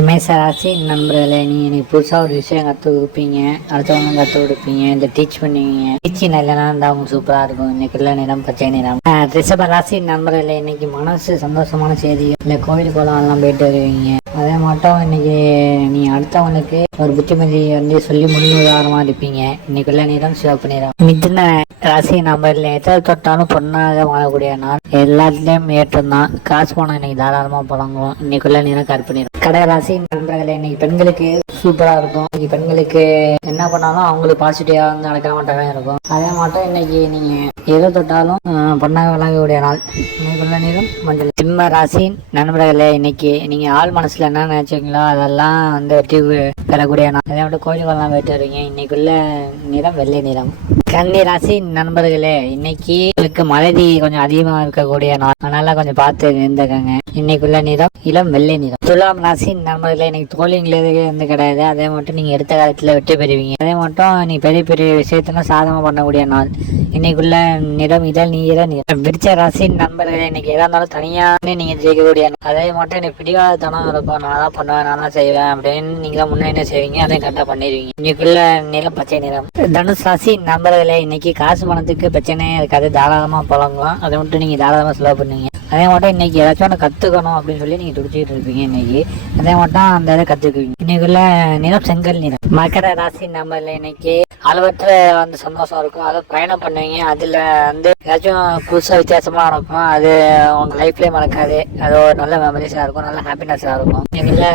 மேசராசி நண்பர்களே நீ எனக்கு புதுசாக ஒரு விஷயம் கற்றுக் கொடுப்பீங்க அடுத்தவங்க கற்றுக் கொடுப்பீங்க இந்த டீச் பண்ணுவீங்க. டீச்சிங் இல்லைனா இருந்தால் அவங்க சூப்பராக இருக்கும். இன்னைக்கு இல்லை நிறம் பச்சை நிறம் ஆஹ் ரிஷப ராசி நண்பர்களே இன்னைக்கு மனசு சந்தோஷமான செய்தி. இல்லை கோவில் குளம்லாம் போயிட்டு வருவீங்க. அதே மட்டும் இன்னைக்கு நீ அடுத்தவனுக்கு ஒரு புத்திமதி வந்து சொல்லி முன் உதாரணமாக இருப்பீங்க. இன்னைக்குள்ள நிறம் சிவப்பு நிறம். மிதுன ராசி நம்பர்ல எதை தொட்டாலும் பொண்ணாக வாழக்கூடிய நாள். எல்லாத்துலேயும் ஏற்றம் தான். காசு பணம் இன்னைக்கு தாராளமாக புழங்குவோம். இன்னைக்குள்ள நிறம். கற்பனை கடகராசி கடை ராசி நண்பர்களே இன்னைக்கு பெண்களுக்கு சூப்பராக இருக்கும். இன்னைக்கு பெண்களுக்கு என்ன பண்ணாலும் அவங்களுக்கு பாசிட்டிவாக வந்து நடக்கிற மாட்டாவே இருக்கும். அதே மாட்டோம் இன்னைக்கு நீங்கள் எதை தொட்டாலும் பொண்ணாக விளங்கக்கூடிய நாள். இன்னைக்குள்ள நிறம் மஞ்சள். சிம்ம ராசி நண்பர்களே இன்னைக்கு நீங்கள் ஆள் மனசில் என்ன நினைச்சீங்களோ அதெல்லாம் வந்து வெற்றி பெறக்கூடிய நாள். அதே மட்டும் கோயில்கள்லாம் போயிட்டு வருவீங்க. இன்னைக்குள்ள நிறம் வெள்ளை நிறம் கன்னி ராசி நண்பர்களே இன்னைக்கு உங்களுக்கு மறதி கொஞ்சம் அதிகமாக இருக்கக்கூடிய நாள். அதனால கொஞ்சம் பார்த்து இருந்துக்கங்க இன்னைக்குள்ள நிறம் இளம் வெள்ளை நிறம் துலாம் ராசி நண்பர்களே எனக்கு தோல்விங்கிறது வந்து கிடையாது. அதே மட்டும் நீங்கள் எடுத்த காலத்தில் வெற்றி பெறுவீங்க. அதே மட்டும் நீ பெரிய பெரிய விஷயத்தெல்லாம் சாதமாக பண்ணக்கூடிய நாள். இன்னைக்குள்ள நிறம் இதழ் நீர விரிச்ச ராசி நண்பர்களே இன்னைக்கு எதாக இருந்தாலும் தனியானே நீங்கள் ஜெயிக்கக்கூடிய நாள். அதே மட்டும் எனக்கு பிடிவாதத்தனம் இருக்கும். நான் தான் பண்ணுவேன் நான் தான் செய்வேன் அப்படின்னு நீங்கள் முன்னே என்ன செய்வீங்க? அதையும் கரெக்டாக பண்ணிடுவீங்க. இன்னைக்குள்ள நிறம் பச்சை நிறம். தனுஷ் ராசி நண்பர்களே இன்னைக்கு காசு பணத்துக்கு பிரச்சனையே இருக்காது. தாராளமாக புழங்கலாம். அதை மட்டும் நீங்கள் தாராளமாக செலவு பண்ணுவீங்க. அதே மட்டும் இன்னைக்கு ஏதாச்சும் ஒன்று கற்றுக்கணும் அப்படின்னு சொல்லி நீங்கள் துடிச்சிட்டு இருப்பீங்க இன்னைக்கு. அதே மட்டும் அந்த இதை கற்றுக்குவீங்க இன்றைக்குள்ள நிறம் செங்கல் நிறம். மகர ராசி நம்மளில் இன்னைக்கு அளவற்ற வந்து சந்தோஷம் இருக்கும். அதை பயணம் பண்ணுவீங்க. அதில் வந்து ஏதாச்சும் புதுசாக வித்தியாசமாக நடக்கும். அது உங்கள் லைஃப்லேயே மறக்காது. அது ஒரு நல்ல மெமரிஸாக இருக்கும். நல்ல ஹாப்பினஸாக இருக்கும். இதில்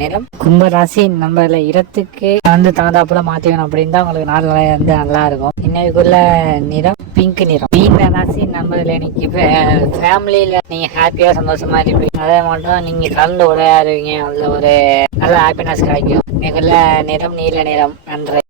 நிறம் கும்ப ராசி நம்மள இடத்துக்கு வந்து தகுந்தாப்புல மாற்றிக்கணும் அப்படின்னு தான் உங்களுக்கு நாள் வந்து நல்லா இருக்கும். இன்னைக்குள்ள நிறம் பிங்க் நிறம். மீன ராசி நம்பர்ல இன்னைக்கு ஃபேமிலியில் நீங்கள் ஹாப்பியாக சந்தோஷமாக இருப்பீங்க. அதே மட்டும் நீங்கள் கலந்து உரையாடுவீங்க. அதில் ஒரு நல்ல ஹாப்பினஸ் கிடைக்கும். இன்னைக்குள்ள நிறம் நீல நிறம் நன்றி.